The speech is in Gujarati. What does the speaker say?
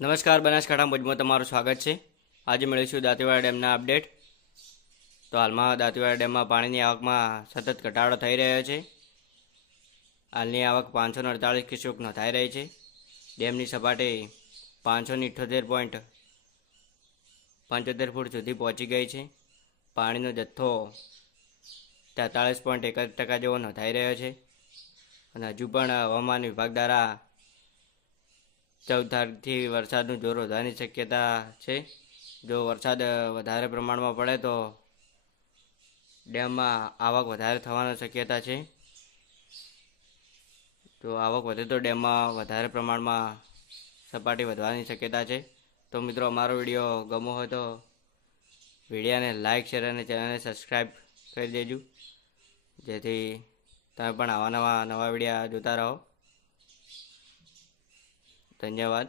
નમસ્કાર, બનાસકાંઠા ભુજમાં તમારું સ્વાગત છે। આજે મળીશું દાંતીવાડા ડેમના અપડેટ। તો હાલમાં દાંતીવાડા ડેમમાં પાણીની આવકમાં સતત ઘટાડો થઈ રહ્યો છે। હાલની આવક 548 ક્યુસેક નોંધાઈ રહી છે। ડેમની સપાટી 578.75 ફૂટ સુધી પહોંચી ગઈ છે। પાણીનો જથ્થો 43.1% જેવો નોંધાઈ રહ્યો છે। અને હજુ પણ હવામાન વિભાગ દ્વારા 14 તારીખથી વરસાદનું જોર વધવાની શક્યતા છે। જો વરસાદ વધારે પ્રમાણમાં પડે તો ડેમમાં આવક વધારે થવાની શક્યતા છે। જો આવક વધે તો ડેમમાં વધારે પ્રમાણમાં સપાટી વધવાની શક્યતા છે। તો મિત્રો, અમારો વિડીયો ગમો હોય તો વિડીયોને લાઇક, શેર અને ચેનલને સબસ્ક્રાઈબ કરી દેજો, જેથી તમે પણ આવા નવા વિડીયો જોતા રહો। ધન્યવાદ।